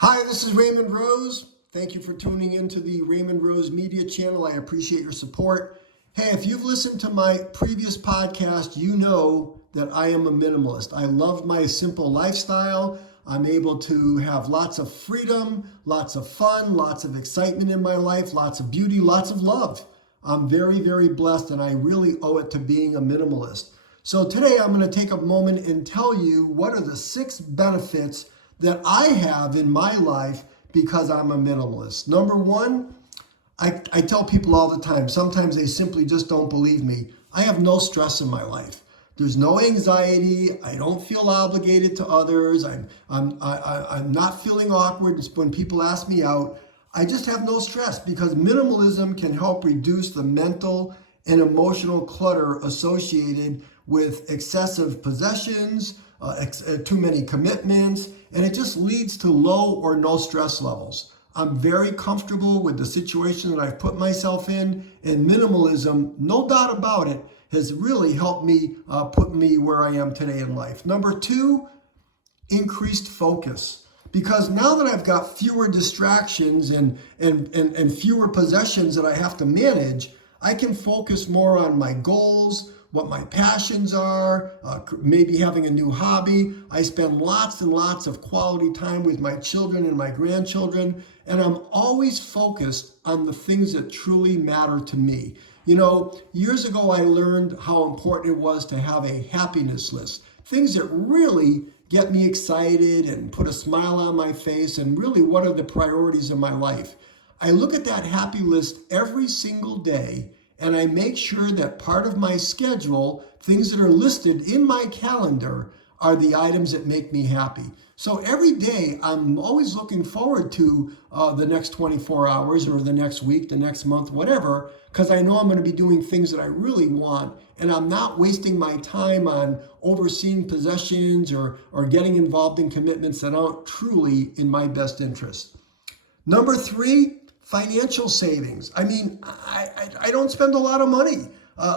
Hi, this is Raymond Rose. Thank you for tuning into the Raymond Rose Media channel. I appreciate your support. Hey, if you've listened to my previous podcast, you know that I am a minimalist. I love my simple lifestyle. I'm able to have lots of freedom, lots of fun, lots of excitement in my life, lots of beauty, lots of love. I'm very, very blessed, and I really owe it to being a minimalist. So today I'm going to take a moment and tell you what are the 6 benefits that I have in my life because I'm a minimalist. Number one, I tell people all the time, sometimes they simply just don't believe me. I have no stress in my life. There's no anxiety. I don't feel obligated to others. I'm not feeling awkward when people ask me out. I just have no stress because minimalism can help reduce the mental and emotional clutter associated with excessive possessions, too many commitments, and it just leads to low or no stress levels. I'm very comfortable with the situation that I've put myself in, and minimalism, no doubt about it, has really helped me put me where I am today in life. Number 2, increased focus. Because now that I've got fewer distractions and fewer possessions that I have to manage, I can focus more on my goals, what my passions are, maybe having a new hobby. I spend lots and lots of quality time with my children and my grandchildren, and I'm always focused on the things that truly matter to me. You know, years ago I learned how important it was to have a happiness list, things that really get me excited and put a smile on my face, and really what are the priorities of my life. I look at that happy list every single day, and I make sure that part of my schedule, things that are listed in my calendar, are the items that make me happy. So every day, I'm always looking forward to the next 24 hours or the next week, the next month, whatever, because I know I'm going to be doing things that I really want, and I'm not wasting my time on overseeing possessions or getting involved in commitments that aren't truly in my best interest. Number 3, financial savings. I mean, I don't spend a lot of money.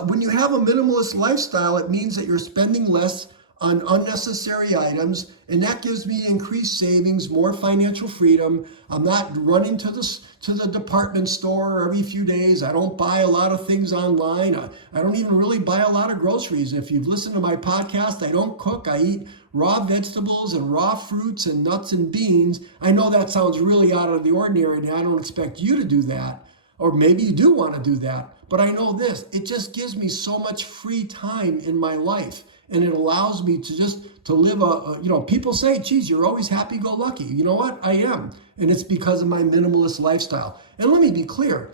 When you have a minimalist lifestyle, it means that you're spending less on unnecessary items, and that gives me increased savings, more financial freedom. I'm not running to the department store every few days. I don't buy a lot of things online. I don't even really buy a lot of groceries. If you've listened to my podcast, I don't cook. I eat raw vegetables and raw fruits and nuts and beans. I know that sounds really out of the ordinary, and I don't expect you to do that. Or maybe you do want to do that. But I know this, it just gives me so much free time in my life. And it allows me to live people say, geez, you're always happy-go-lucky. You know what? I am. And it's because of my minimalist lifestyle. And let me be clear,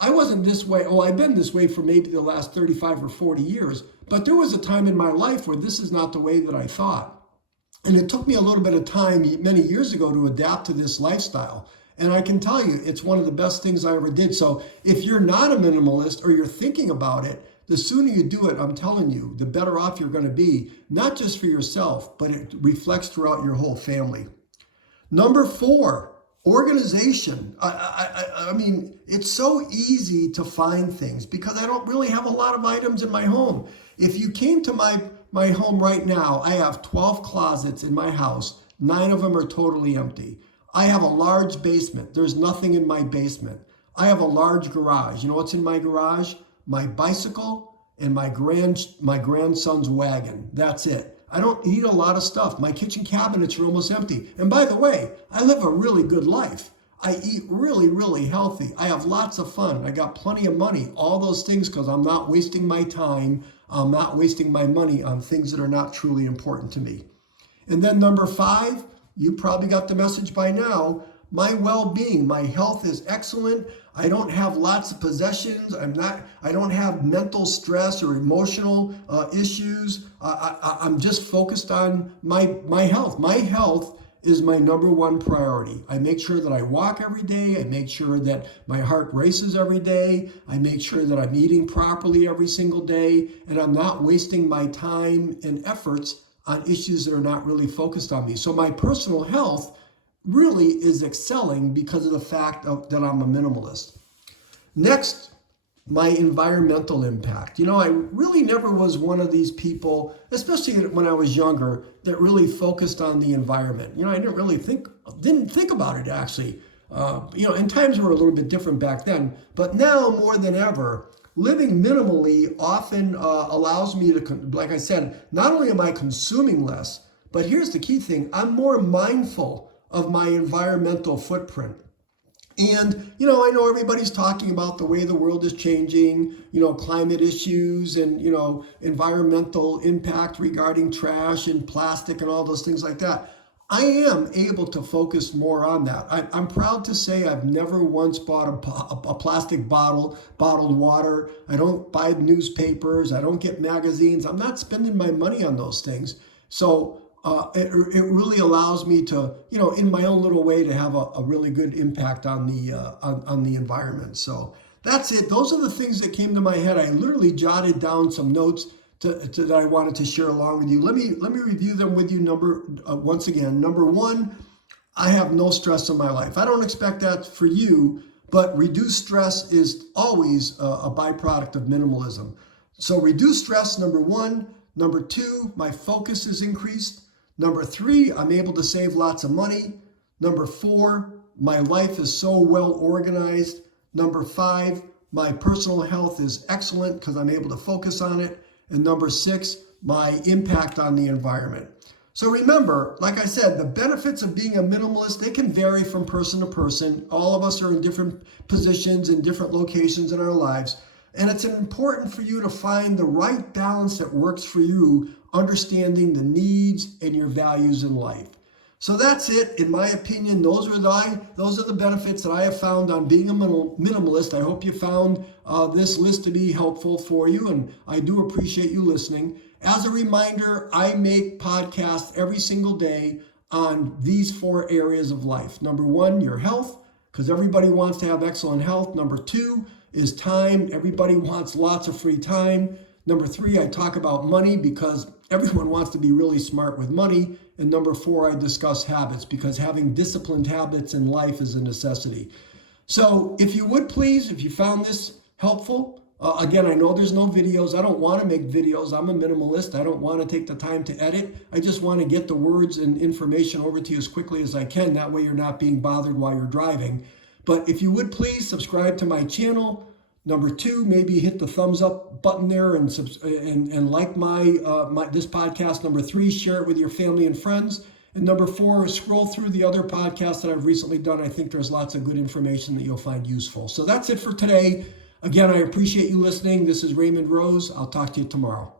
I wasn't this way. Oh, I've been this way for maybe the last 35 or 40 years. But there was a time in my life where this is not the way that I thought. And it took me a little bit of time many years ago to adapt to this lifestyle. And I can tell you, it's one of the best things I ever did. So if you're not a minimalist or you're thinking about it, the sooner you do it, I'm telling you, the better off you're going to be, not just for yourself, but it reflects throughout your whole family. Number 4, organization. I mean, it's so easy to find things because I don't really have a lot of items in my home. If you came to my home right now, I have 12 closets in my house. 9 of them are totally empty. I have a large basement. There's nothing in my basement. I have a large garage. You know what's in my garage? My bicycle and my grandson's wagon. That's it. I don't eat a lot of stuff. My kitchen cabinets are almost empty. And by the way, I live a really good life. I eat really, really healthy. I have lots of fun. I got plenty of money. All those things because I'm not wasting my time. I'm not wasting my money on things that are not truly important to me. And then number 5, you probably got the message by now. My well-being, my health is excellent. I don't have lots of possessions. I don't have mental stress or emotional issues. I'm just focused on my health. My health is my number 1 priority. I make sure that I walk every day. I make sure that my heart races every day. I make sure that I'm eating properly every single day, and I'm not wasting my time and efforts on issues that are not really focused on me. So my personal health really is excelling because of the fact that I'm a minimalist. Next my environmental impact. You know, I really never was one of these people, especially when I was younger, that really focused on the environment. You know, I didn't think about it actually. You know, and times were a little bit different back then, but now more than ever, living minimally often allows me to, like I said, not only am I consuming less, but here's the key thing, I'm more mindful of my environmental footprint. And, you know, I know everybody's talking about the way the world is changing, you know, climate issues and, you know, environmental impact regarding trash and plastic and all those things like that. I am able to focus more on that. I'm proud to say I've never once bought a plastic bottled water. I don't buy newspapers. I don't get magazines. I'm not spending my money on those things. So it really allows me to, you know, in my own little way, to have a really good impact on the environment. So that's it. Those are the things that came to my head. I literally jotted down some notes that I wanted to share along with you. Let me review them with you. Once again, number one, I have no stress in my life. I don't expect that for you, but reduced stress is always a byproduct of minimalism. So reduce stress, number one. Number two, my focus is increased. Number three, I'm able to save lots of money. Number four, my life is so well organized. Number five, my personal health is excellent because I'm able to focus on it. And number six, my impact on the environment. So remember, like I said, the benefits of being a minimalist, they can vary from person to person. All of us are in different positions in different locations in our lives. And it's important for you to find the right balance that works for you, understanding the needs and your values in life. So that's it. In my opinion, those are the benefits that I have found on being a minimalist. I hope you found this list to be helpful for you, and I do appreciate you listening. As a reminder, I make podcasts every single day on these 4 areas of life. Number one, your health, because everybody wants to have excellent health. Number two is time. Everybody wants lots of free time. Number three, I talk about money because everyone wants to be really smart with money. And number four, I discuss habits because having disciplined habits in life is a necessity. So if you would please, if you found this helpful, again, I know there's no videos. I don't want to make videos. I'm a minimalist. I don't want to take the time to edit. I just want to get the words and information over to you as quickly as I can. That way you're not being bothered while you're driving. But if you would please subscribe to my channel. Number two, maybe hit the thumbs up button there and like this podcast. Number three, share it with your family and friends. And number four, scroll through the other podcasts that I've recently done. I think there's lots of good information that you'll find useful. So that's it for today. Again, I appreciate you listening. This is Raymond Rose. I'll talk to you tomorrow.